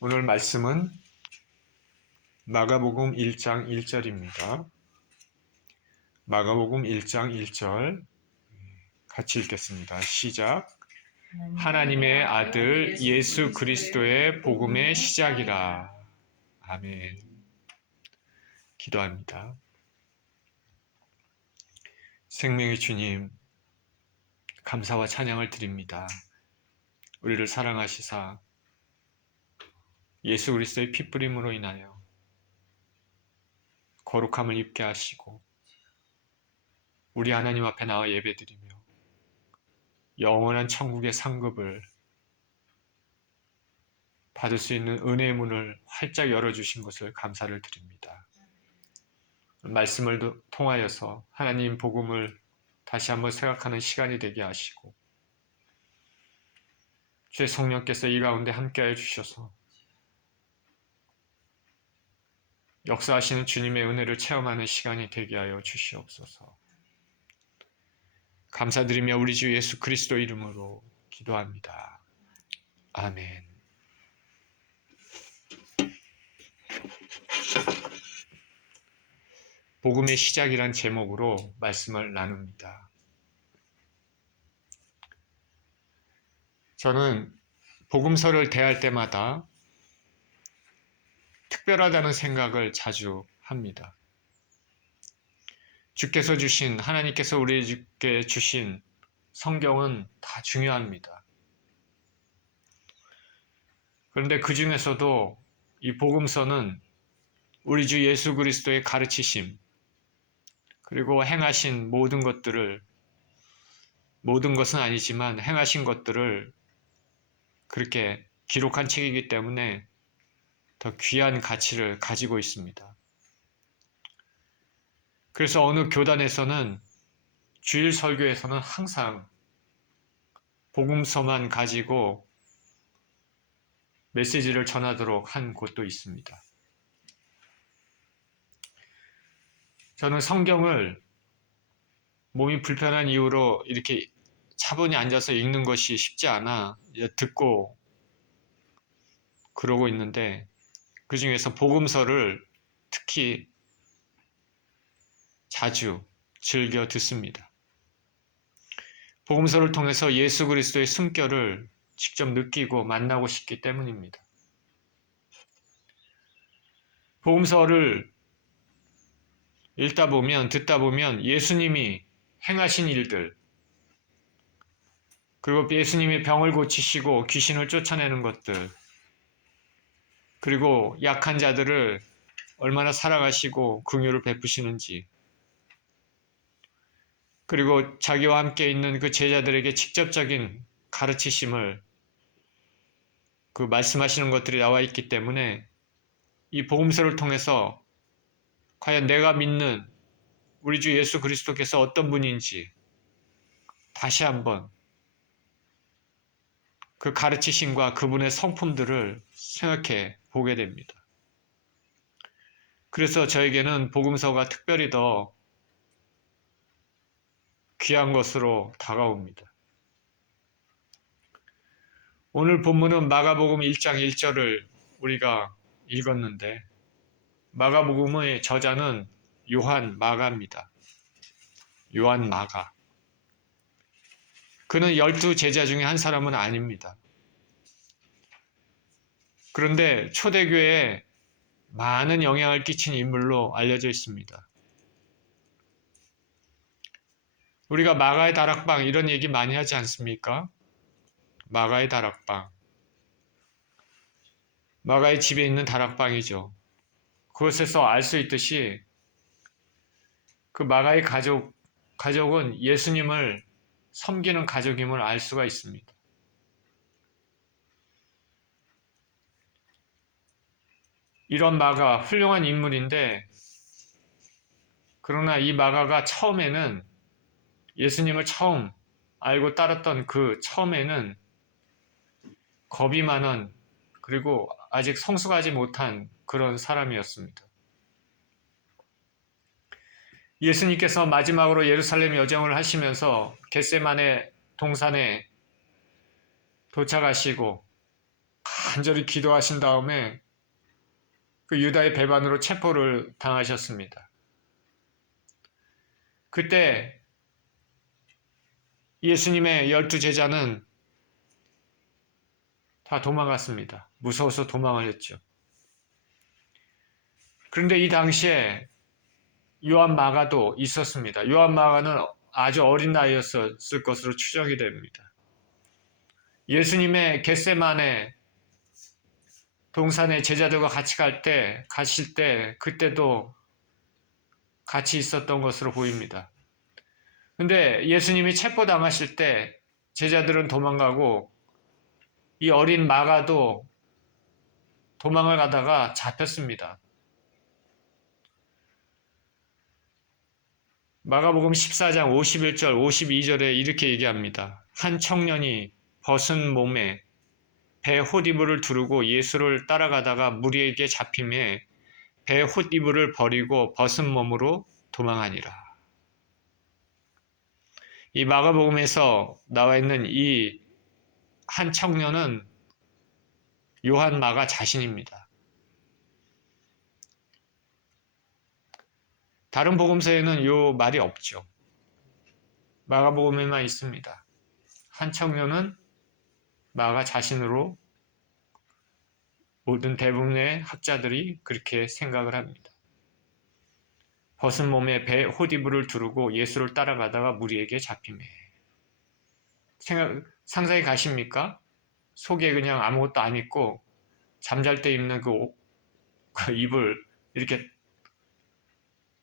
오늘 말씀은 마가복음 1장 1절입니다. 마가복음 1장 1절 같이 읽겠습니다. 시작. 하나님의 아들 예수 그리스도의 복음의 시작이라. 아멘. 기도합니다. 생명의 주님, 감사와 찬양을 드립니다. 우리를 사랑하시사 예수 그리스도의 피뿌림으로 인하여 거룩함을 입게 하시고 우리 하나님 앞에 나와 예배드리며 영원한 천국의 상급을 받을 수 있는 은혜의 문을 활짝 열어주신 것을 감사를 드립니다. 말씀을 통하여서 하나님 복음을 다시 한번 생각하는 시간이 되게 하시고 주의 성령께서 이 가운데 함께하여 주셔서 역사하시는 주님의 은혜를 체험하는 시간이 되게 하여 주시옵소서. 감사드리며 우리 주 예수 그리스도 이름으로 기도합니다. 아멘. 복음의 시작이란 제목으로 말씀을 나눕니다. 저는 복음서를 대할 때마다 특별하다는 생각을 자주 합니다. 주께서 주신, 하나님께서 우리에게 주신 성경은 다 중요합니다. 그런데 그 중에서도 이 복음서는 우리 주 예수 그리스도의 가르치심, 그리고 행하신 모든 것들을, 모든 것은 아니지만 행하신 것들을 그렇게 기록한 책이기 때문에 더 귀한 가치를 가지고 있습니다. 그래서 어느 교단에서는 주일 설교에서는 항상 복음서만 가지고 메시지를 전하도록 한 곳도 있습니다. 저는 성경을 몸이 불편한 이유로 이렇게 차분히 앉아서 읽는 것이 쉽지 않아 듣고 그러고 있는데 그 중에서 복음서를 특히 자주 즐겨 듣습니다. 복음서를 통해서 예수 그리스도의 숨결을 직접 느끼고 만나고 싶기 때문입니다. 복음서를 읽다 보면, 듣다 보면 예수님이 행하신 일들, 그리고 예수님이 병을 고치시고 귀신을 쫓아내는 것들, 그리고 약한 자들을 얼마나 사랑하시고 긍휼을 베푸시는지, 그리고 자기와 함께 있는 그 제자들에게 직접적인 가르치심을 그 말씀하시는 것들이 나와 있기 때문에 이 복음서를 통해서 과연 내가 믿는 우리 주 예수 그리스도께서 어떤 분인지 다시 한번 그 가르치심과 그분의 성품들을 생각해 보게 됩니다. 그래서 저에게는 복음서가 특별히 더 귀한 것으로 다가옵니다. 오늘 본문은 마가복음 1장 1절을 우리가 읽었는데 마가복음의 저자는 요한 마가입니다. 요한 마가. 그는 12제자 중에 한 사람은 아닙니다. 그런데 초대교회에 많은 영향을 끼친 인물로 알려져 있습니다. 우리가 마가의 다락방 이런 얘기 많이 하지 않습니까? 마가의 다락방. 마가의 집에 있는 다락방이죠. 그것에서 알 수 있듯이 그 마가의 가족은 예수님을 섬기는 가족임을 알 수가 있습니다. 이런 마가 훌륭한 인물인데 그러나 이 마가가 처음에는 예수님을 처음 알고 따랐던 그 처음에는 겁이 많은 그리고 아직 성숙하지 못한 그런 사람이었습니다. 예수님께서 마지막으로 예루살렘 여정을 하시면서 겟세마네 동산에 도착하시고 간절히 기도하신 다음에 그 유다의 배반으로 체포를 당하셨습니다. 그때 예수님의 12 제자는 다 도망갔습니다. 무서워서 도망하셨죠. 그런데 이 당시에 요한 마가도 있었습니다. 요한 마가는 아주 어린 나이였을 것으로 추정이 됩니다. 예수님의 겟세마네 동산에 제자들과 같이 가실 때 그때도 같이 있었던 것으로 보입니다. 근데 예수님이 체포당하실 때 제자들은 도망가고 이 어린 마가도 도망을 가다가 잡혔습니다. 마가복음 14장 51절, 52절에 이렇게 얘기합니다. 한 청년이 벗은 몸에 배 홑이불을 두르고 예수를 따라가다가 무리에게 잡힘에 배 홑이불을 버리고 벗은 몸으로 도망하니라. 이 마가복음에서 나와 있는 이 한 청년은 요한 마가 자신입니다. 다른 복음서에는 요 말이 없죠. 마가복음에만 있습니다. 한 청년은 마가 자신으로 모든 대부분의 학자들이 그렇게 생각을 합니다. 벗은 몸에 배 홑이불을 두르고 예수를 따라가다가 무리에게 잡히매. 상상이 가십니까? 속에 그냥 아무것도 안 입고 잠잘 때 입는 그 이불 이렇게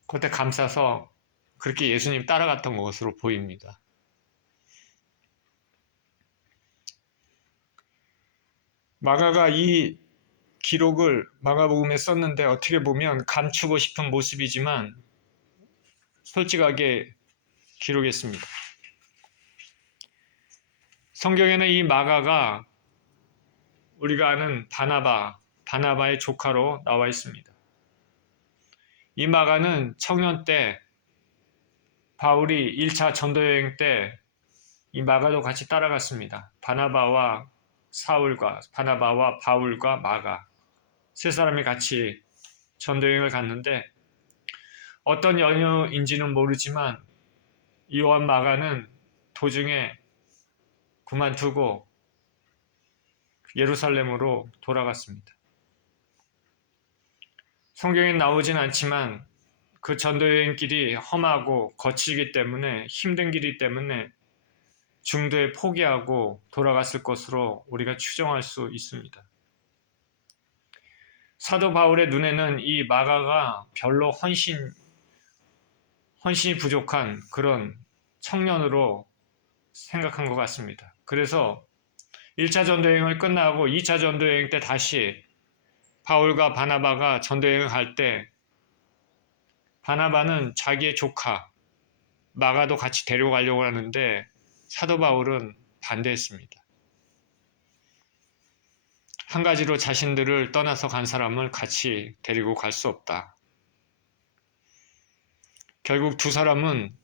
겉에 감싸서 그렇게 예수님 따라갔던 것으로 보입니다. 마가가 이 기록을 마가복음에 썼는데 어떻게 보면 감추고 싶은 모습이지만 솔직하게 기록했습니다. 성경에는 이 마가가 우리가 아는 바나바의 조카로 나와 있습니다. 이 마가는 청년 때 바울이 1차 전도여행 때 이 마가도 같이 따라갔습니다. 바나바와 바울과 마가 세 사람이 같이 전도여행을 갔는데 어떤 연유인지는 모르지만 요한 마가는 도중에 그만두고 예루살렘으로 돌아갔습니다. 성경에 나오진 않지만 그 전도여행길이 험하고 거칠기 때문에 힘든 길이기 때문에 중도에 포기하고 돌아갔을 것으로 우리가 추정할 수 있습니다. 사도 바울의 눈에는 이 마가가 별로 헌신이 부족한 그런 청년으로 생각한 것 같습니다. 그래서 1차 전도여행을 끝나고 2차 전도여행 때 다시 바울과 바나바가 전도여행을 갈 때 바나바는 자기의 조카 마가도 같이 데려가려고 하는데 사도 바울은 반대했습니다. 한 가지로 자신들을 떠나서 간 사람을 같이 데리고 갈 수 없다. 결국 두 사람은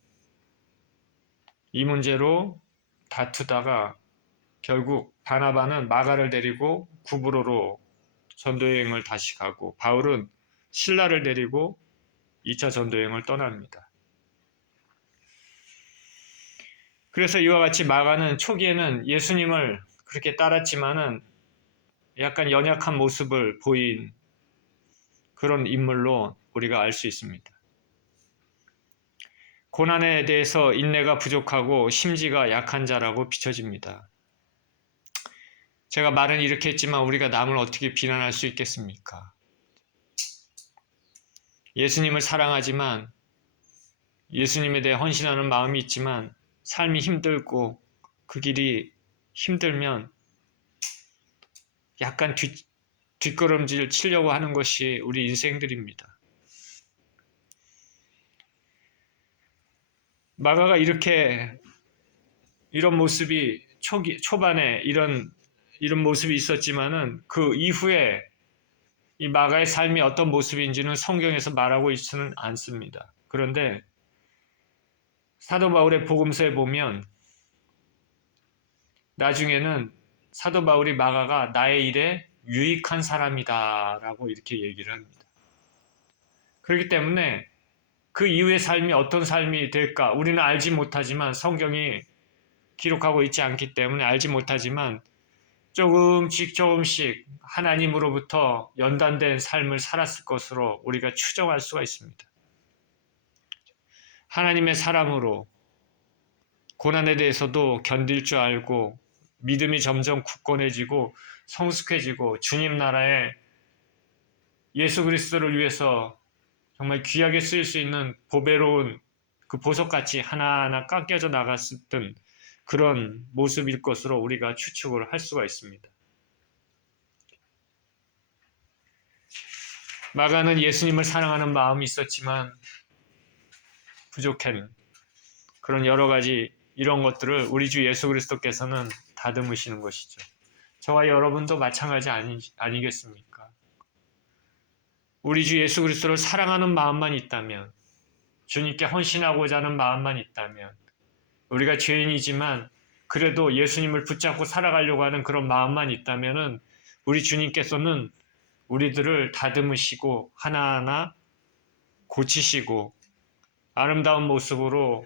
이 문제로 다투다가 결국 바나바는 마가를 데리고 구브로로 전도여행을 다시 가고 바울은 실라를 데리고 2차 전도여행을 떠납니다. 그래서 이와 같이 마가는 초기에는 예수님을 그렇게 따랐지만은 약간 연약한 모습을 보인 그런 인물로 우리가 알 수 있습니다. 고난에 대해서 인내가 부족하고 심지가 약한 자라고 비춰집니다. 제가 말은 이렇게 했지만 우리가 남을 어떻게 비난할 수 있겠습니까? 예수님을 사랑하지만 예수님에 대해 헌신하는 마음이 있지만 삶이 힘들고 그 길이 힘들면 약간 뒷걸음질 치려고 하는 것이 우리 인생들입니다. 마가가 이런 모습이 초반에 이런 모습이 있었지만은 그 이후에 이 마가의 삶이 어떤 모습인지는 성경에서 말하고 있지는 않습니다. 그런데 사도 바울의 복음서에 보면 나중에는 사도 바울이 마가가 나의 일에 유익한 사람이다 라고 이렇게 얘기를 합니다. 그렇기 때문에 그 이후의 삶이 어떤 삶이 될까 우리는 알지 못하지만, 성경이 기록하고 있지 않기 때문에 알지 못하지만, 조금씩 조금씩 하나님으로부터 연단된 삶을 살았을 것으로 우리가 추정할 수가 있습니다. 하나님의 사람으로 고난에 대해서도 견딜 줄 알고, 믿음이 점점 굳건해지고 성숙해지고, 주님 나라에 예수 그리스도를 위해서 정말 귀하게 쓰일 수 있는 보배로운 그 보석같이 하나하나 깎여져 나갔던 그런 모습일 것으로 우리가 추측을 할 수가 있습니다. 마가는 예수님을 사랑하는 마음이 있었지만 부족한 그런 여러 가지 이런 것들을 우리 주 예수 그리스도께서는 다듬으시는 것이죠. 저와 여러분도 마찬가지 아니겠습니까? 우리 주 예수 그리스도를 사랑하는 마음만 있다면, 주님께 헌신하고자 하는 마음만 있다면, 우리가 죄인이지만 그래도 예수님을 붙잡고 살아가려고 하는 그런 마음만 있다면은 우리 주님께서는 우리들을 다듬으시고 하나하나 고치시고 아름다운 모습으로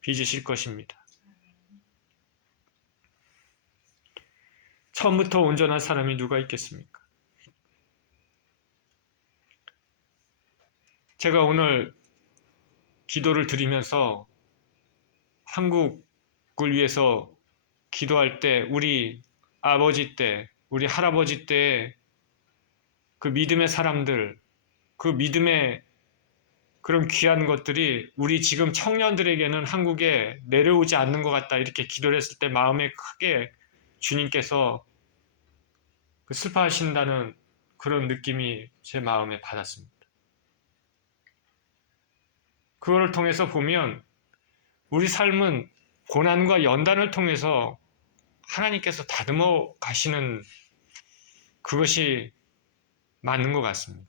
빚으실 것입니다. 처음부터 온전한 사람이 누가 있겠습니까? 제가 오늘 기도를 드리면서 한국을 위해서 기도할 때 우리 아버지 때, 우리 할아버지 때 그 믿음의 사람들, 그 믿음의 그런 귀한 것들이 우리 지금 청년들에게는 한국에 내려오지 않는 것 같다, 이렇게 기도를 했을 때 마음에 크게 주님께서 슬퍼하신다는 그런 느낌이 제 마음에 받았습니다. 그거를 통해서 보면 우리 삶은 고난과 연단을 통해서 하나님께서 다듬어 가시는 그것이 맞는 것 같습니다.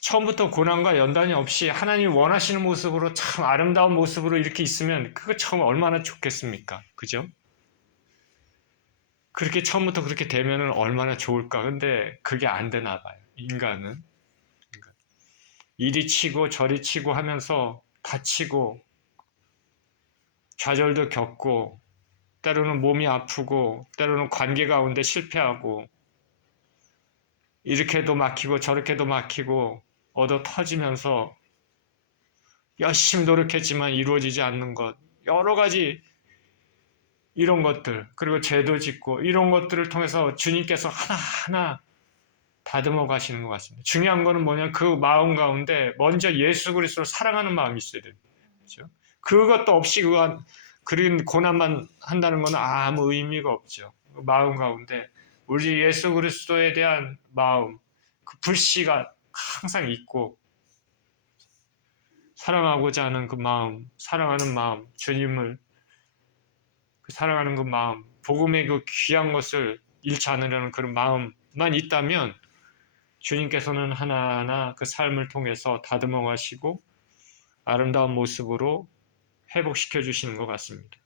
처음부터 고난과 연단이 없이 하나님이 원하시는 모습으로, 참 아름다운 모습으로 이렇게 있으면 그거 참 얼마나 좋겠습니까? 그죠? 그렇게 처음부터 그렇게 되면 얼마나 좋을까? 근데 그게 안 되나 봐요. 인간은. 이리 치고 저리 치고 하면서 다치고 좌절도 겪고, 때로는 몸이 아프고, 때로는 관계 가운데 실패하고, 이렇게도 막히고 저렇게도 막히고 얻어 터지면서 열심히 노력했지만 이루어지지 않는 것, 여러 가지 이런 것들, 그리고 죄도 짓고 이런 것들을 통해서 주님께서 하나하나 다듬어 가시는 것 같습니다. 중요한 거는 뭐냐, 그 마음 가운데 먼저 예수 그리스도를 사랑하는 마음이 있어야 됩니다. 그렇죠? 그것도 없이 그런 고난만 한다는 것은 아무 의미가 없죠. 그 마음 가운데 우리 예수 그리스도에 대한 마음, 그 불씨가 항상 있고, 사랑하고자 하는 그 마음, 사랑하는 마음, 주님을 사랑하는 그 마음, 복음의 그 귀한 것을 잃지 않으려는 그런 마음만 있다면 주님께서는 하나하나 그 삶을 통해서 다듬어 가시고 아름다운 모습으로 회복시켜 주시는 것 같습니다.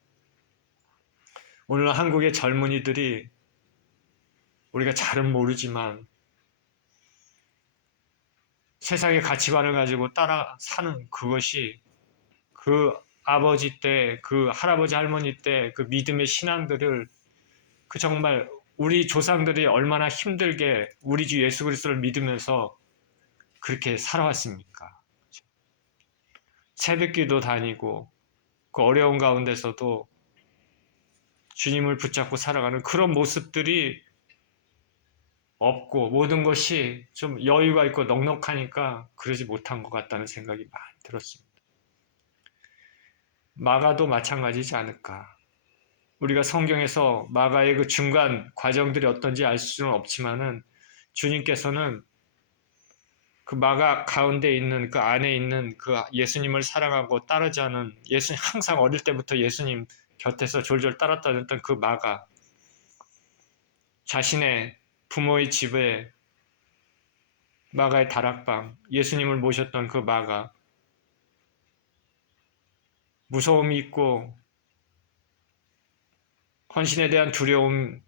오늘 한국의 젊은이들이 우리가 잘은 모르지만 세상의 가치관을 가지고 따라 사는 그것이 그 아버지 때, 그 할아버지 할머니 때 그 믿음의 신앙들을, 그 정말 우리 조상들이 얼마나 힘들게 우리 주 예수 그리스도를 믿으면서 그렇게 살아왔습니까? 새벽기도 다니고 그 어려운 가운데서도 주님을 붙잡고 살아가는 그런 모습들이 없고, 모든 것이 좀 여유가 있고 넉넉하니까 그러지 못한 것 같다는 생각이 많이 들었습니다. 마가도 마찬가지지 않을까. 우리가 성경에서 마가의 그 중간 과정들이 어떤지 알 수는 없지만은 주님께서는 그 마가 가운데 있는, 그 안에 있는 그 예수님을 사랑하고 따르지 않은, 예수님 항상 어릴 때부터 예수님 곁에서 졸졸 따랐다던 그 마가, 자신의 부모의 집에 마가의 다락방, 예수님을 모셨던 그 마가, 무서움이 있고 헌신에 대한 두려움,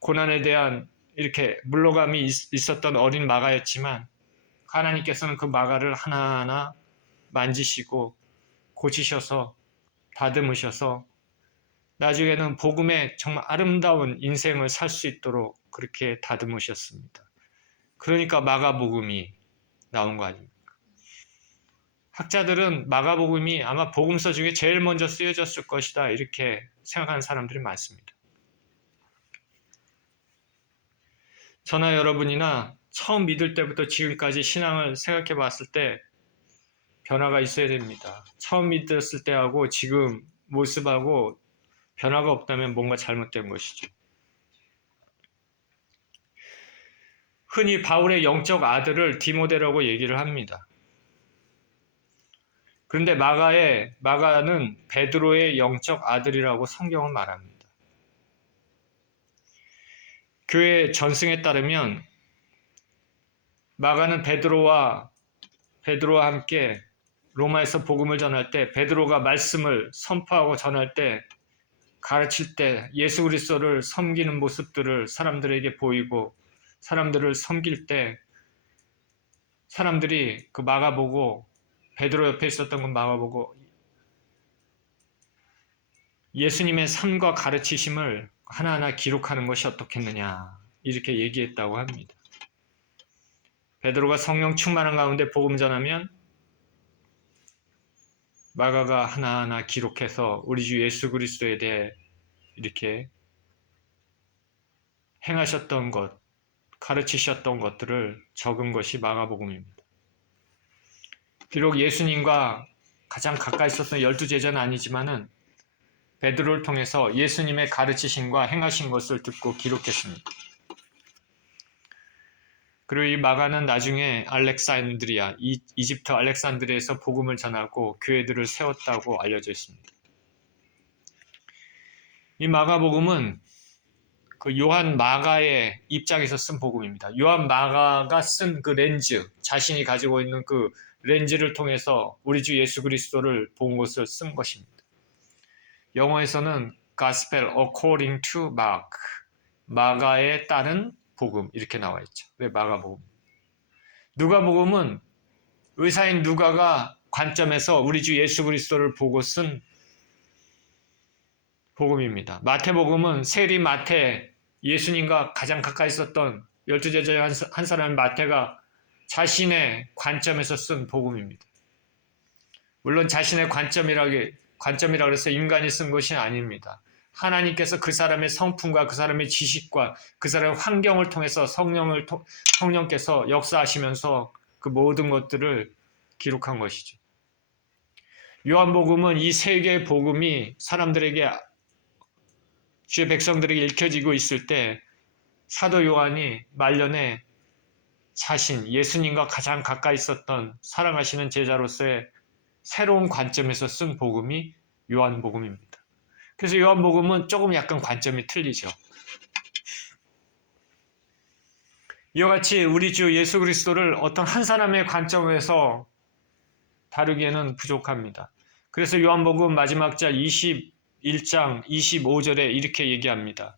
고난에 대한 이렇게 물러감이 있었던 어린 마가였지만 하나님께서는 그 마가를 하나하나 만지시고 고치셔서 다듬으셔서 나중에는 복음의 정말 아름다운 인생을 살 수 있도록 그렇게 다듬으셨습니다. 그러니까 마가복음이 나온 거 아닙니까? 학자들은 마가복음이 아마 복음서 중에 제일 먼저 쓰여졌을 것이다 이렇게 생각하는 사람들이 많습니다. 저나 여러분이나 처음 믿을 때부터 지금까지 신앙을 생각해 봤을 때 변화가 있어야 됩니다. 처음 믿었을 때하고 지금 모습하고 변화가 없다면 뭔가 잘못된 것이죠. 흔히 바울의 영적 아들을 디모데라고 얘기를 합니다. 그런데 마가는 베드로의 영적 아들이라고 성경은 말합니다. 교회 전승에 따르면 마가는 베드로와 함께 로마에서 복음을 전할 때 베드로가 말씀을 선포하고 전할 때 가르칠 때 예수 그리스도를 섬기는 모습들을 사람들에게 보이고 사람들을 섬길 때 사람들이 그 마가 보고 베드로 옆에 있었던 건 마가 보고 예수님의 삶과 가르치심을 하나하나 기록하는 것이 어떻겠느냐 이렇게 얘기했다고 합니다. 베드로가 성령 충만한 가운데 복음 전하면 마가가 하나하나 기록해서 우리 주 예수 그리스도에 대해 이렇게 행하셨던 것, 가르치셨던 것들을 적은 것이 마가복음입니다. 비록 예수님과 가장 가까이 있었던 12제자는 아니지만은 베드로를 통해서 예수님의 가르치심과 행하신 것을 듣고 기록했습니다. 그리고 이 마가는 나중에 알렉산드리아, 이집트 알렉산드리아에서 복음을 전하고 교회들을 세웠다고 알려져 있습니다. 이 마가복음은 그 요한 마가의 입장에서 쓴 복음입니다. 요한 마가가 쓴 그 렌즈, 자신이 가지고 있는 그 렌즈를 통해서 우리 주 예수 그리스도를 본 것을 쓴 것입니다. 영어에서는 Gospel according to Mark, 마가에 따른 복음 이렇게 나와 있죠. 왜 마가복음? 누가복음은 의사인 누가가 관점에서 우리 주 예수 그리스도를 보고 쓴 복음입니다. 마태복음은 세리 마태, 예수님과 가장 가까이 있었던 12제자 한 사람 마태가 자신의 관점에서 쓴 복음입니다. 물론 자신의 관점이라 그래서 인간이 쓴 것이 아닙니다. 하나님께서 그 사람의 성품과 그 사람의 지식과 그 사람의 환경을 통해서 성령께서 역사하시면서 그 모든 것들을 기록한 것이죠. 요한복음은 이 세 개의 복음이 사람들에게 주의 백성들에게 읽혀지고 있을 때 사도 요한이 말년에 자신 예수님과 가장 가까이 있었던 사랑하시는 제자로서의 새로운 관점에서 쓴 복음이 요한복음입니다. 그래서 요한복음은 조금 약간 관점이 틀리죠. 이와 같이 우리 주 예수 그리스도를 어떤 한 사람의 관점에서 다루기에는 부족합니다. 그래서 요한복음 마지막 절 21장 25절에 이렇게 얘기합니다.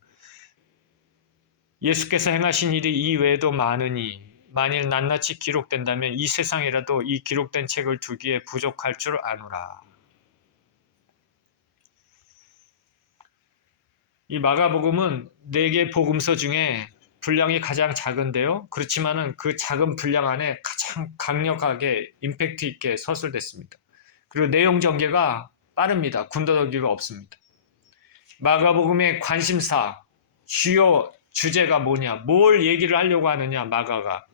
예수께서 행하신 일이 이 외에도 많으니 만일 낱낱이 기록된다면 이 세상이라도 이 기록된 책을 두기에 부족할 줄 아노라. 이 마가복음은 4개 복음서 중에 분량이 가장 작은데요. 그렇지만은 그 작은 분량 안에 가장 강력하게 임팩트 있게 서술됐습니다. 그리고 내용 전개가 빠릅니다. 군더더기가 없습니다. 마가복음의 관심사, 주요 주제가 뭐냐, 뭘 얘기를 하려고 하느냐, 마가가.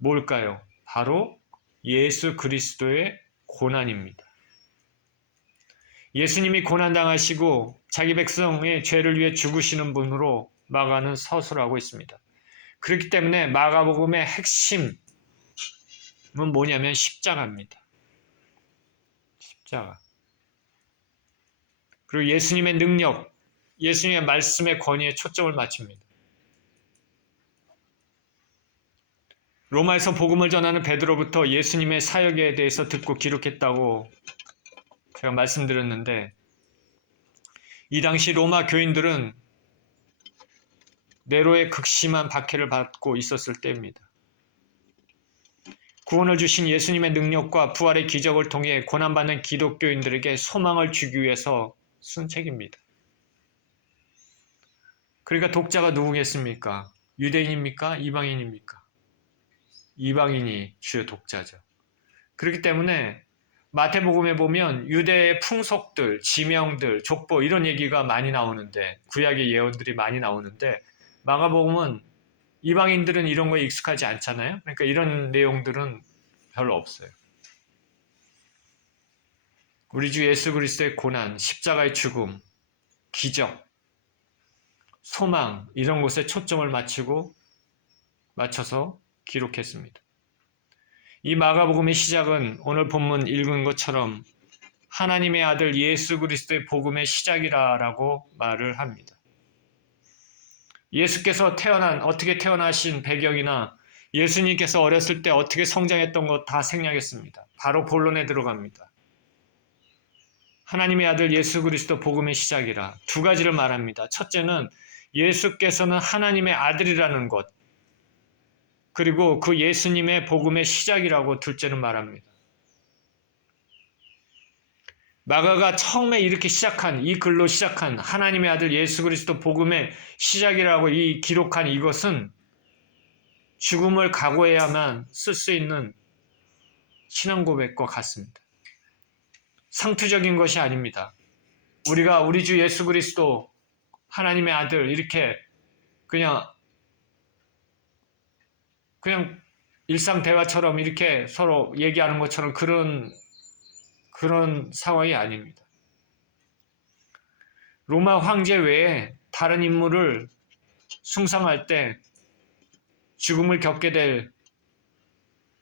뭘까요? 바로 예수 그리스도의 고난입니다. 예수님이 고난당하시고 자기 백성의 죄를 위해 죽으시는 분으로 마가는 서술하고 있습니다. 그렇기 때문에 마가복음의 핵심은 뭐냐면 십자가입니다. 십자가. 그리고 예수님의 능력, 예수님의 말씀의 권위에 초점을 맞춥니다. 로마에서 복음을 전하는 베드로부터 예수님의 사역에 대해서 듣고 기록했다고 제가 말씀드렸는데 이 당시 로마 교인들은 네로의 극심한 박해를 받고 있었을 때입니다. 구원을 주신 예수님의 능력과 부활의 기적을 통해 고난받는 기독교인들에게 소망을 주기 위해서 쓴 책입니다. 그러니까 독자가 누구겠습니까? 유대인입니까? 이방인입니까? 이방인이 주요 독자죠. 그렇기 때문에 마태복음에 보면 유대의 풍속들, 지명들, 족보 이런 얘기가 많이 나오는데, 구약의 예언들이 많이 나오는데, 마가복음은 이방인들은 이런 거에 익숙하지 않잖아요. 그러니까 이런 내용들은 별로 없어요. 우리 주 예수 그리스도의 고난, 십자가의 죽음, 기적, 소망 이런 곳에 초점을 맞춰서 기록했습니다. 이 마가복음의 시작은 오늘 본문 읽은 것처럼 하나님의 아들 예수 그리스도의 복음의 시작이라고 말을 합니다. 예수께서 어떻게 태어나신 배경이나 예수님께서 어렸을 때 어떻게 성장했던 것 다 생략했습니다. 바로 본론에 들어갑니다. 하나님의 아들 예수 그리스도 복음의 시작이라 두 가지를 말합니다. 첫째는 예수께서는 하나님의 아들이라는 것, 그리고 그 예수님의 복음의 시작이라고 둘째는 말합니다. 마가가 처음에 이렇게 시작한, 이 글로 시작한 하나님의 아들 예수 그리스도 복음의 시작이라고 기록한 이것은 죽음을 각오해야만 쓸 수 있는 신앙 고백과 같습니다. 상투적인 것이 아닙니다. 우리가 우리 주 예수 그리스도 하나님의 아들 이렇게 그냥 일상 대화처럼 이렇게 서로 얘기하는 것처럼 그런 상황이 아닙니다. 로마 황제 외에 다른 인물을 숭상할 때 죽음을 겪게 될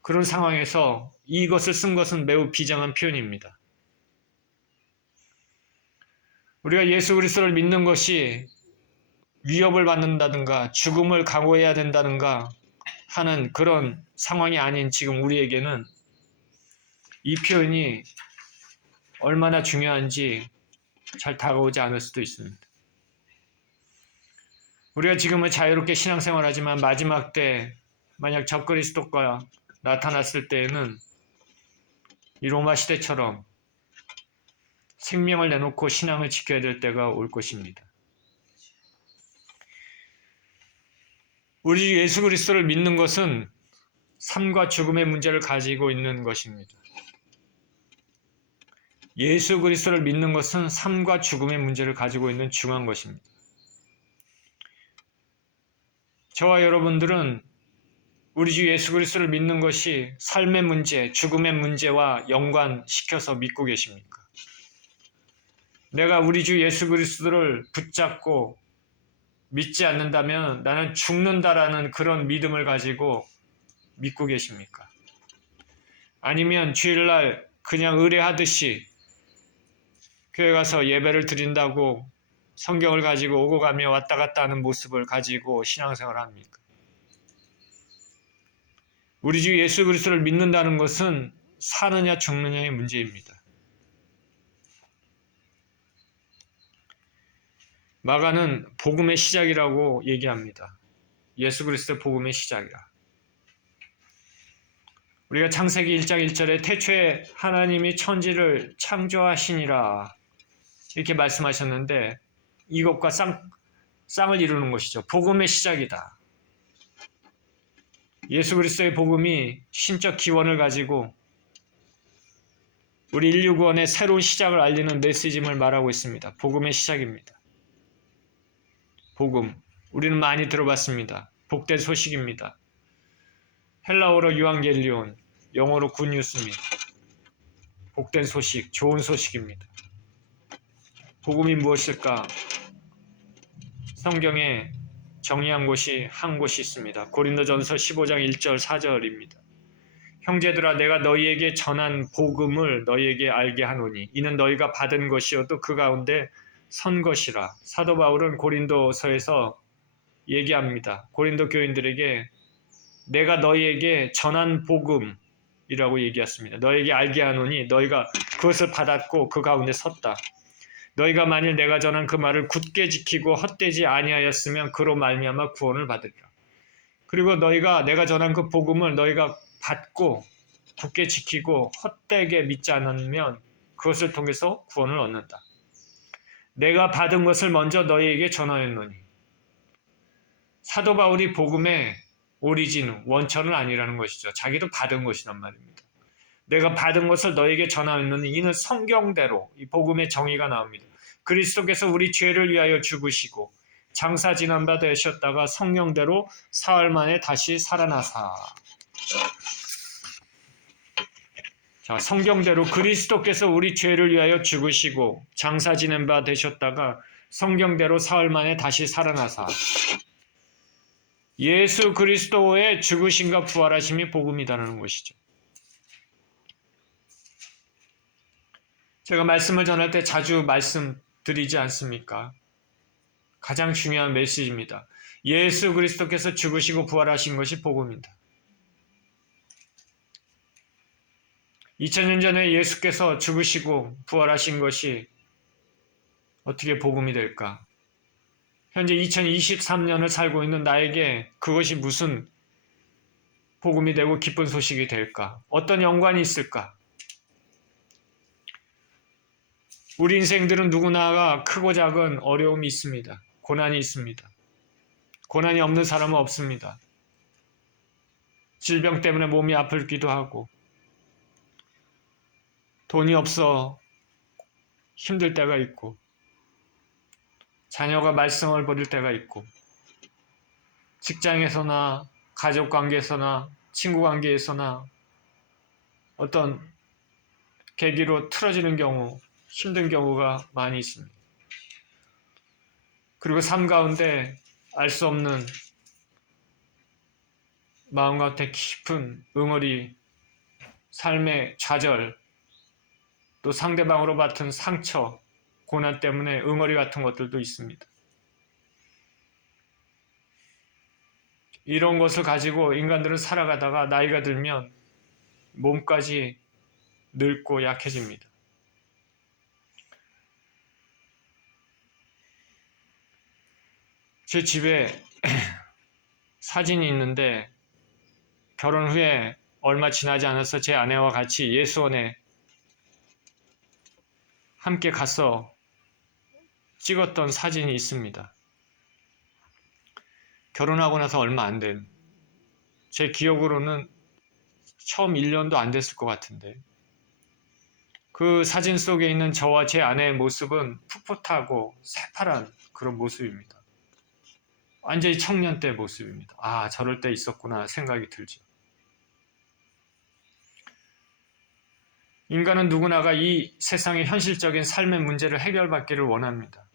그런 상황에서 이것을 쓴 것은 매우 비장한 표현입니다. 우리가 예수 그리스도를 믿는 것이 위협을 받는다든가 죽음을 각오해야 된다든가 하는 그런 상황이 아닌 지금 우리에게는 이 표현이 얼마나 중요한지 잘 다가오지 않을 수도 있습니다. 우리가 지금은 자유롭게 신앙생활하지만 마지막 때 만약 적그리스도가 나타났을 때에는 이 로마 시대처럼 생명을 내놓고 신앙을 지켜야 될 때가 올 것입니다. 우리 예수 그리스도를 믿는 것은 삶과 죽음의 문제를 가지고 있는 것입니다. 예수 그리스도를 믿는 것은 삶과 죽음의 문제를 가지고 있는 중요한 것입니다. 저와 여러분들은 우리 주 예수 그리스도를 믿는 것이 삶의 문제, 죽음의 문제와 연관시켜서 믿고 계십니까? 내가 우리 주 예수 그리스도를 붙잡고 믿지 않는다면 나는 죽는다라는 그런 믿음을 가지고 믿고 계십니까? 아니면 주일날 그냥 의례하듯이 교회 가서 예배를 드린다고 성경을 가지고 오고 가며 왔다 갔다 하는 모습을 가지고 신앙생활을 합니까? 우리 주 예수 그리스도를 믿는다는 것은 사느냐 죽느냐의 문제입니다. 마가는 복음의 시작이라고 얘기합니다. 예수 그리스도의 복음의 시작이라. 우리가 창세기 1장 1절에 태초에 하나님이 천지를 창조하시니라 이렇게 말씀하셨는데 이것과 쌍을 이루는 것이죠. 복음의 시작이다. 예수 그리스도의 복음이 신적 기원을 가지고 우리 인류 구원의 새로운 시작을 알리는 메시지임을 말하고 있습니다. 복음의 시작입니다. 복음, 우리는 많이 들어봤습니다. 복된 소식입니다. 헬라어로 유앙겔리온, 영어로 굿뉴스입니다. 복된 소식, 좋은 소식입니다. 복음이 무엇일까? 성경에 정의한 곳이 한 곳이 있습니다. 고린도전서 15장 1절 4절입니다. 형제들아 내가 너희에게 전한 복음을 너희에게 알게 하노니 이는 너희가 받은 것이어도 그 가운데 선 것이라. 사도 바울은 고린도서에서 얘기합니다. 고린도 교인들에게 내가 너희에게 전한 복음이라고 얘기했습니다. 너희에게 알게 하노니 너희가 그것을 받았고 그 가운데 섰다. 너희가 만일 내가 전한 그 말을 굳게 지키고 헛되지 아니하였으면 그로 말미암아 구원을 받으리라. 그리고 너희가 내가 전한 그 복음을 너희가 받고 굳게 지키고 헛되게 믿지 않으면 그것을 통해서 구원을 얻는다. 내가 받은 것을 먼저 너희에게 전하였노니. 사도 바울이 복음의 오리진, 원천은 아니라는 것이죠. 자기도 받은 것이란 말입니다. 내가 받은 것을 너희에게 전하였노니 이는 성경대로 이 복음의 정의가 나옵니다. 그리스도께서 우리 죄를 위하여 죽으시고 장사 지난 바 되셨다가 성령대로 사흘 만에 다시 살아나사. 자, 성경대로 그리스도께서 우리 죄를 위하여 죽으시고 장사 지낸 바 되셨다가 성경대로 사흘 만에 다시 살아나사. 예수 그리스도의 죽으심과 부활하심이 복음이라는 것이죠. 제가 말씀을 전할 때 자주 말씀드리지 않습니까? 가장 중요한 메시지입니다. 예수 그리스도께서 죽으시고 부활하신 것이 복음입니다. 2000년 전에 예수께서 죽으시고 부활하신 것이 어떻게 복음이 될까? 현재 2023년을 살고 있는 나에게 그것이 무슨 복음이 되고 기쁜 소식이 될까? 어떤 연관이 있을까? 우리 인생들은 누구나가 크고 작은 어려움이 있습니다. 고난이 있습니다. 고난이 없는 사람은 없습니다. 질병 때문에 몸이 아프기도 하고 돈이 없어 힘들 때가 있고 자녀가 말썽을 부릴 때가 있고 직장에서나 가족관계에서나 친구관계에서나 어떤 계기로 틀어지는 경우 힘든 경우가 많이 있습니다. 그리고 삶 가운데 알 수 없는 마음 가운데 깊은 응어리, 삶의 좌절, 또 상대방으로 받은 상처, 고난 때문에 응어리 같은 것들도 있습니다. 이런 것을 가지고 인간들은 살아가다가 나이가 들면 몸까지 늙고 약해집니다. 제 집에 사진이 있는데 결혼 후에 얼마 지나지 않아서 제 아내와 같이 예수원에 함께 가서 찍었던 사진이 있습니다. 결혼하고 나서 얼마 안 된, 제 기억으로는 처음 1년도 안 됐을 것 같은데 그 사진 속에 있는 저와 제 아내의 모습은 풋풋하고 새파란 그런 모습입니다. 완전히 청년 때 모습입니다. 아, 저럴 때 있었구나 생각이 들죠. 인간은 누구나가 이 세상의 현실적인 삶의 문제를 해결받기를 원합니다.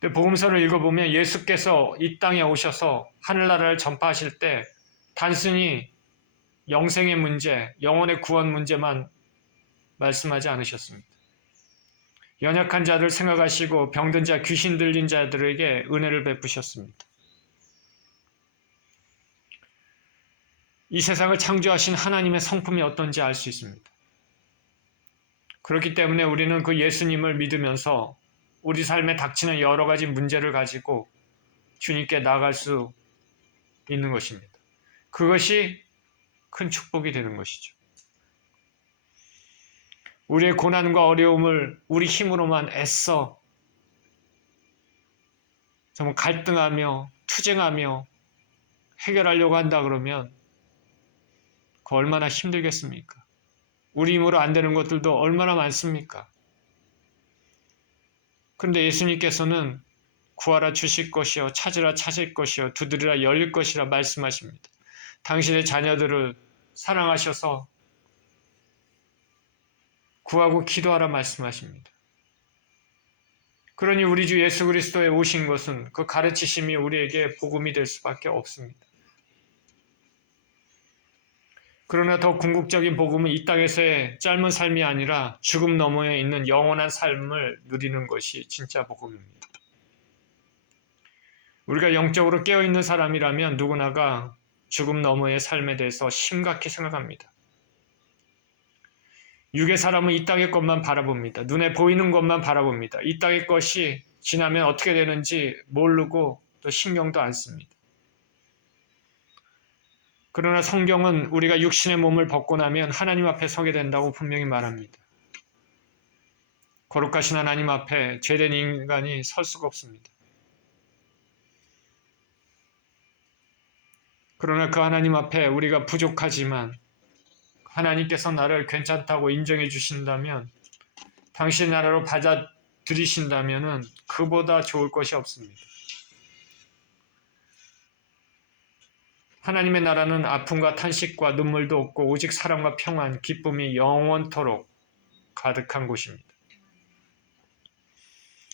근데 복음서를 읽어보면 예수께서 이 땅에 오셔서 하늘나라를 전파하실 때 단순히 영생의 문제, 영혼의 구원 문제만 말씀하지 않으셨습니다. 연약한 자들 생각하시고 병든 자, 귀신 들린 자들에게 은혜를 베푸셨습니다. 이 세상을 창조하신 하나님의 성품이 어떤지 알 수 있습니다. 그렇기 때문에 우리는 그 예수님을 믿으면서 우리 삶에 닥치는 여러 가지 문제를 가지고 주님께 나아갈 수 있는 것입니다. 그것이 큰 축복이 되는 것이죠. 우리의 고난과 어려움을 우리 힘으로만 애써 정말 갈등하며 투쟁하며 해결하려고 한다 그러면 그 얼마나 힘들겠습니까? 우리 힘으로 안 되는 것들도 얼마나 많습니까? 그런데 예수님께서는 구하라 주실 것이요 찾으라 찾을 것이요 두드리라 열릴 것이라 말씀하십니다. 당신의 자녀들을 사랑하셔서 구하고 기도하라 말씀하십니다. 그러니 우리 주 예수 그리스도의 오신 것은 그 가르치심이 우리에게 복음이 될 수밖에 없습니다. 그러나 더 궁극적인 복음은 이 땅에서의 짧은 삶이 아니라 죽음 너머에 있는 영원한 삶을 누리는 것이 진짜 복음입니다. 우리가 영적으로 깨어있는 사람이라면 누구나가 죽음 너머의 삶에 대해서 심각히 생각합니다. 육의 사람은 이 땅의 것만 바라봅니다. 눈에 보이는 것만 바라봅니다. 이 땅의 것이 지나면 어떻게 되는지 모르고 또 신경도 안 씁니다. 그러나 성경은 우리가 육신의 몸을 벗고 나면 하나님 앞에 서게 된다고 분명히 말합니다. 거룩하신 하나님 앞에 죄된 인간이 설 수가 없습니다. 그러나 그 하나님 앞에 우리가 부족하지만 하나님께서 나를 괜찮다고 인정해 주신다면, 당신 나라로 받아들이신다면 그보다 좋을 것이 없습니다. 하나님의 나라는 아픔과 탄식과 눈물도 없고 오직 사랑과 평안, 기쁨이 영원토록 가득한 곳입니다.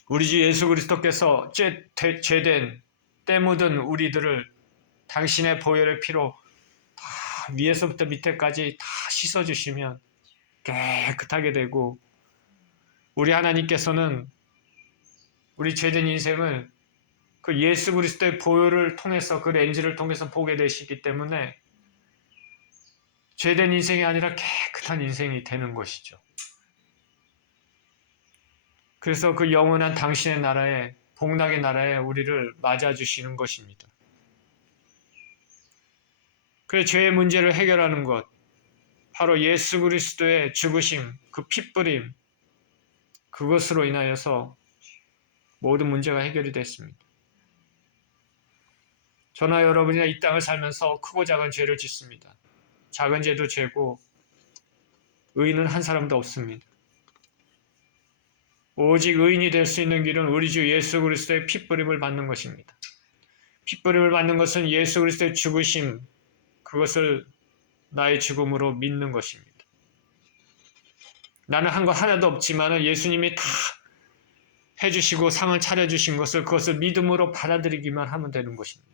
우리 주 예수 그리스도께서 죄된 때 묻은 우리들을 당신의 보혈의 피로 다 위에서부터 밑에까지 다 씻어주시면 깨끗하게 되고, 우리 하나님께서는 우리 죄된 인생을 그 예수 그리스도의 보혈을 통해서, 그 렌즈를 통해서 보게 되시기 때문에 죄된 인생이 아니라 깨끗한 인생이 되는 것이죠. 그래서 그 영원한 당신의 나라에, 복락의 나라에 우리를 맞아주시는 것입니다. 그 죄의 문제를 해결하는 것, 바로 예수 그리스도의 죽으심, 그 핏뿌림, 그것으로 인하여서 모든 문제가 해결이 됐습니다. 저나 여러분이나 이 땅을 살면서 크고 작은 죄를 짓습니다. 작은 죄도 죄고 의인은 한 사람도 없습니다. 오직 의인이 될 수 있는 길은 우리 주 예수 그리스도의 핏뿌림을 받는 것입니다. 핏뿌림을 받는 것은 예수 그리스도의 죽으심, 그것을 나의 죽음으로 믿는 것입니다. 나는 한 거 하나도 없지만 예수님이 다 해주시고 상을 차려주신 것을, 그것을 믿음으로 받아들이기만 하면 되는 것입니다.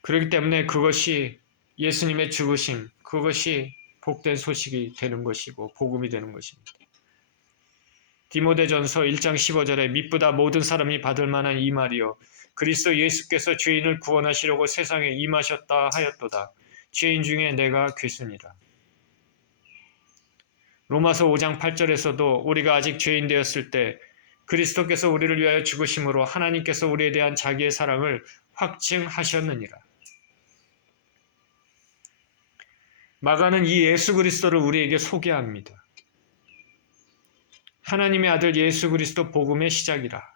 그렇기 때문에 그것이 예수님의 죽으심, 그것이 복된 소식이 되는 것이고 복음이 되는 것입니다. 디모데전서 1장 15절에 미쁘다 모든 사람이 받을 만한 이 말이요 그리스도 예수께서 죄인을 구원하시려고 세상에 임하셨다 하였도다. 죄인 중에 내가 괴순이라. 로마서 5장 8절에서도 우리가 아직 죄인 되었을 때 그리스도께서 우리를 위하여 죽으심으로 하나님께서 우리에 대한 자기의 사랑을 확증하셨느니라. 마가는 이 예수 그리스도를 우리에게 소개합니다. 하나님의 아들 예수 그리스도 복음의 시작이라.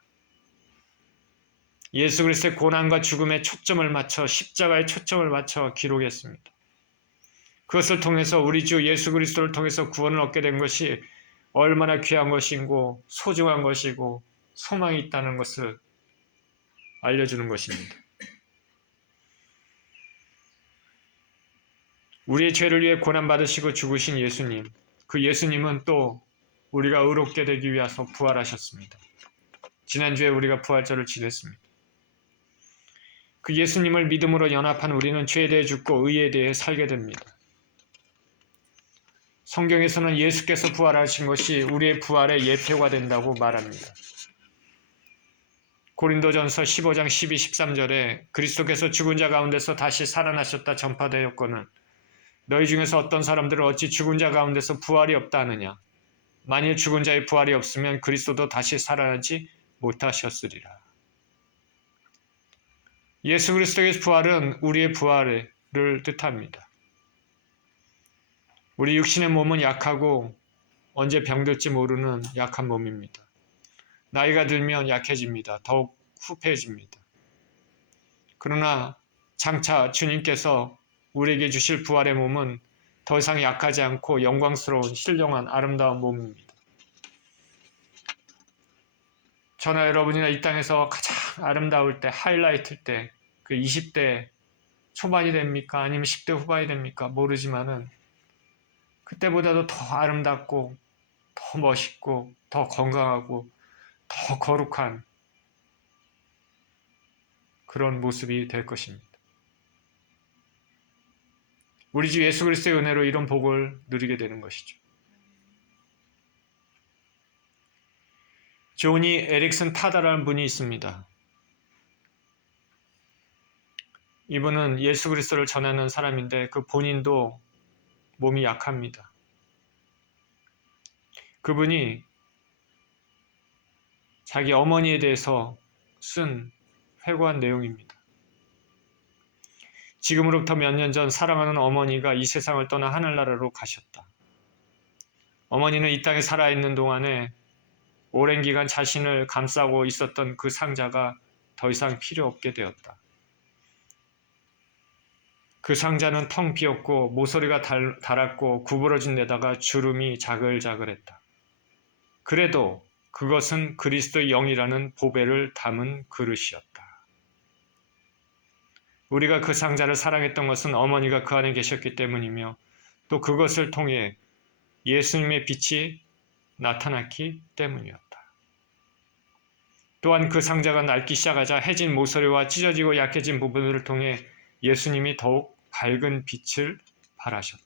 예수 그리스도의 고난과 죽음에 초점을 맞춰, 십자가에 초점을 맞춰 기록했습니다. 그것을 통해서 우리 주 예수 그리스도를 통해서 구원을 얻게 된 것이 얼마나 귀한 것이고 소중한 것이고 소망이 있다는 것을 알려주는 것입니다. 우리의 죄를 위해 고난받으시고 죽으신 예수님, 그 예수님은 또 우리가 의롭게 되기 위해서 부활하셨습니다. 지난주에 우리가 부활절을 지냈습니다. 그 예수님을 믿음으로 연합한 우리는 죄에 대해 죽고 의에 대해 살게 됩니다. 성경에서는 예수께서 부활하신 것이 우리의 부활의 예표가 된다고 말합니다. 고린도전서 15장 12, 13절에 그리스도께서 죽은 자 가운데서 다시 살아나셨다 전파되었거늘 너희 중에서 어떤 사람들은 어찌 죽은 자 가운데서 부활이 없다 하느냐. 만일 죽은 자의 부활이 없으면 그리스도도 다시 살아나지 못하셨으리라. 예수 그리스도의 부활은 우리의 부활을 뜻합니다. 우리 육신의 몸은 약하고 언제 병들지 모르는 약한 몸입니다. 나이가 들면 약해집니다. 더욱 후패해집니다. 그러나 장차 주님께서 우리에게 주실 부활의 몸은 더 이상 약하지 않고 영광스러운 신령한 아름다운 몸입니다. 저나 여러분이나 이 땅에서 가장 아름다울 때, 하이라이트 때, 그 20대 초반이 됩니까? 아니면 10대 후반이 됩니까? 모르지만은 그때보다도 더 아름답고 더 멋있고 더 건강하고 더 거룩한 그런 모습이 될 것입니다. 우리 주 예수 그리스도의 은혜로 이런 복을 누리게 되는 것이죠. 조니 에릭슨 타다라는 분이 있습니다. 이분은 예수 그리스도를 전하는 사람인데 그 본인도 몸이 약합니다. 그분이 자기 어머니에 대해서 쓴 회고한 내용입니다. 지금으로부터 몇 년 전 사랑하는 어머니가 이 세상을 떠나 하늘나라로 가셨다. 어머니는 이 땅에 살아있는 동안에 오랜 기간 자신을 감싸고 있었던 그 상자가 더 이상 필요 없게 되었다. 그 상자는 텅 비었고 모서리가 닳았고 구부러진 데다가 주름이 자글자글했다. 그래도 그것은 그리스도의 영이라는 보배를 담은 그릇이었다. 우리가 그 상자를 사랑했던 것은 어머니가 그 안에 계셨기 때문이며 또 그것을 통해 예수님의 빛이 나타났기 때문이었다. 또한 그 상자가 낡기 시작하자 해진 모서리와 찢어지고 약해진 부분을 통해 예수님이 더욱 밝은 빛을 발하셨다.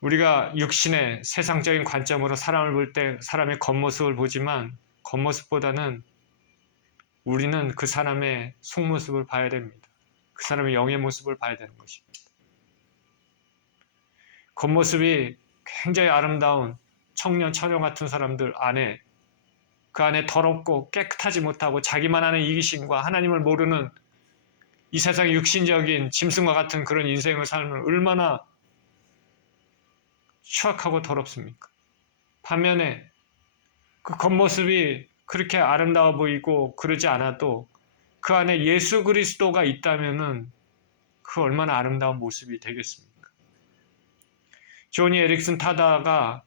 우리가 육신의 세상적인 관점으로 사람을 볼 때 사람의 겉모습을 보지만 겉모습보다는 우리는 그 사람의 속모습을 봐야 됩니다. 그 사람의 영의 모습을 봐야 되는 것입니다. 겉모습이 굉장히 아름다운 청년, 처녀 같은 사람들 안에 그 안에 더럽고 깨끗하지 못하고 자기만 하는 이기심과 하나님을 모르는 이 세상의 육신적인 짐승과 같은 그런 인생을 살면 얼마나 추악하고 더럽습니까? 반면에 그 겉모습이 그렇게 아름다워 보이고 그러지 않아도 그 안에 예수 그리스도가 있다면은 그 얼마나 아름다운 모습이 되겠습니까? 조니 에릭슨 타다가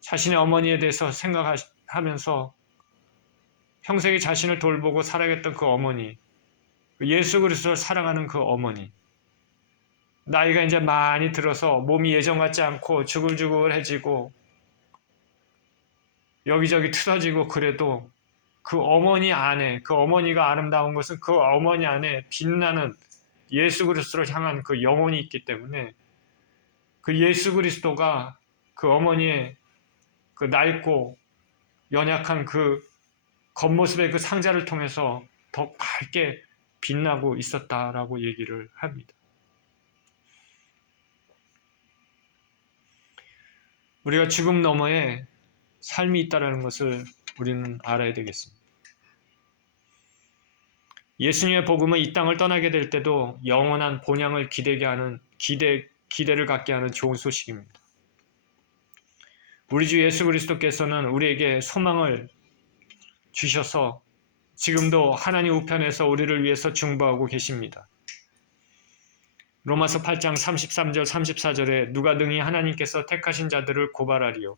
자신의 어머니에 대해서 생각하면서 평생에 자신을 돌보고 사랑했던 그 어머니, 예수 그리스도를 사랑하는 그 어머니, 나이가 이제 많이 들어서 몸이 예전 같지 않고 주글주글해지고 여기저기 틀어지고 그래도 그 어머니 안에, 그 어머니가 아름다운 것은 그 어머니 안에 빛나는 예수 그리스도를 향한 그 영혼이 있기 때문에 그 예수 그리스도가 그 어머니의 그 낡고 연약한 그 겉모습의 그 상자를 통해서 더 밝게 빛나고 있었다라고 얘기를 합니다. 우리가 죽음 너머에 삶이 있다는 것을 우리는 알아야 되겠습니다. 예수님의 복음은 이 땅을 떠나게 될 때도 영원한 본향을 기대를 갖게 하는 좋은 소식입니다. 우리 주 예수 그리스도께서는 우리에게 소망을 주셔서 지금도 하나님 우편에서 우리를 위해서 중보하고 계십니다. 로마서 8장 33절 34절에 누가 능히 하나님께서 택하신 자들을 고발하리요.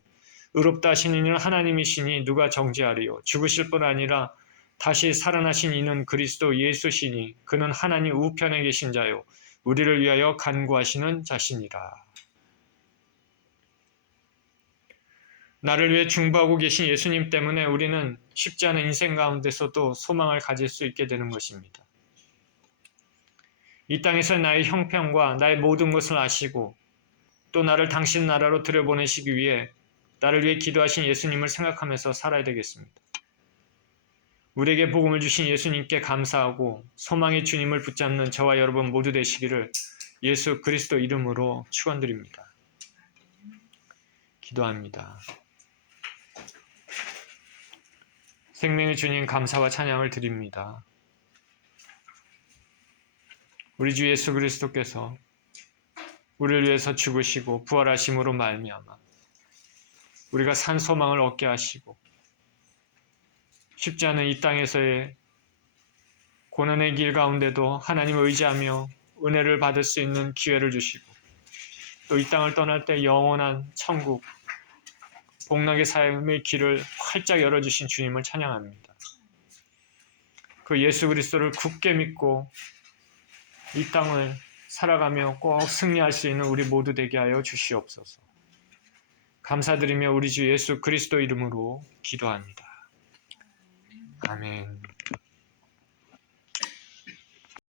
의롭다 하신 이는 하나님이시니 누가 정죄하리요. 죽으실 뿐 아니라 다시 살아나신 이는 그리스도 예수시니 그는 하나님 우편에 계신 자요. 우리를 위하여 간구하시는 자시니라. 나를 위해 중보하고 계신 예수님 때문에 우리는 쉽지 않은 인생 가운데서도 소망을 가질 수 있게 되는 것입니다. 이 땅에서 나의 형편과 나의 모든 것을 아시고 또 나를 당신 나라로 들여보내시기 위해 나를 위해 기도하신 예수님을 생각하면서 살아야 되겠습니다. 우리에게 복음을 주신 예수님께 감사하고 소망의 주님을 붙잡는 저와 여러분 모두 되시기를 예수 그리스도 이름으로 축원드립니다. 기도합니다. 생명의 주님 감사와 찬양을 드립니다. 우리 주 예수 그리스도께서 우리를 위해서 죽으시고 부활하심으로 말미암아 우리가 산 소망을 얻게 하시고 쉽지 않은 이 땅에서의 고난의 길 가운데도 하나님을 의지하며 은혜를 받을 수 있는 기회를 주시고 또 이 땅을 떠날 때 영원한 천국 복락의 삶의 길을 활짝 열어주신 주님을 찬양합니다. 그 예수 그리스도를 굳게 믿고 이 땅을 살아가며 꼭 승리할 수 있는 우리 모두 되게 하여 주시옵소서. 감사드리며 우리 주 예수 그리스도 이름으로 기도합니다. 아멘.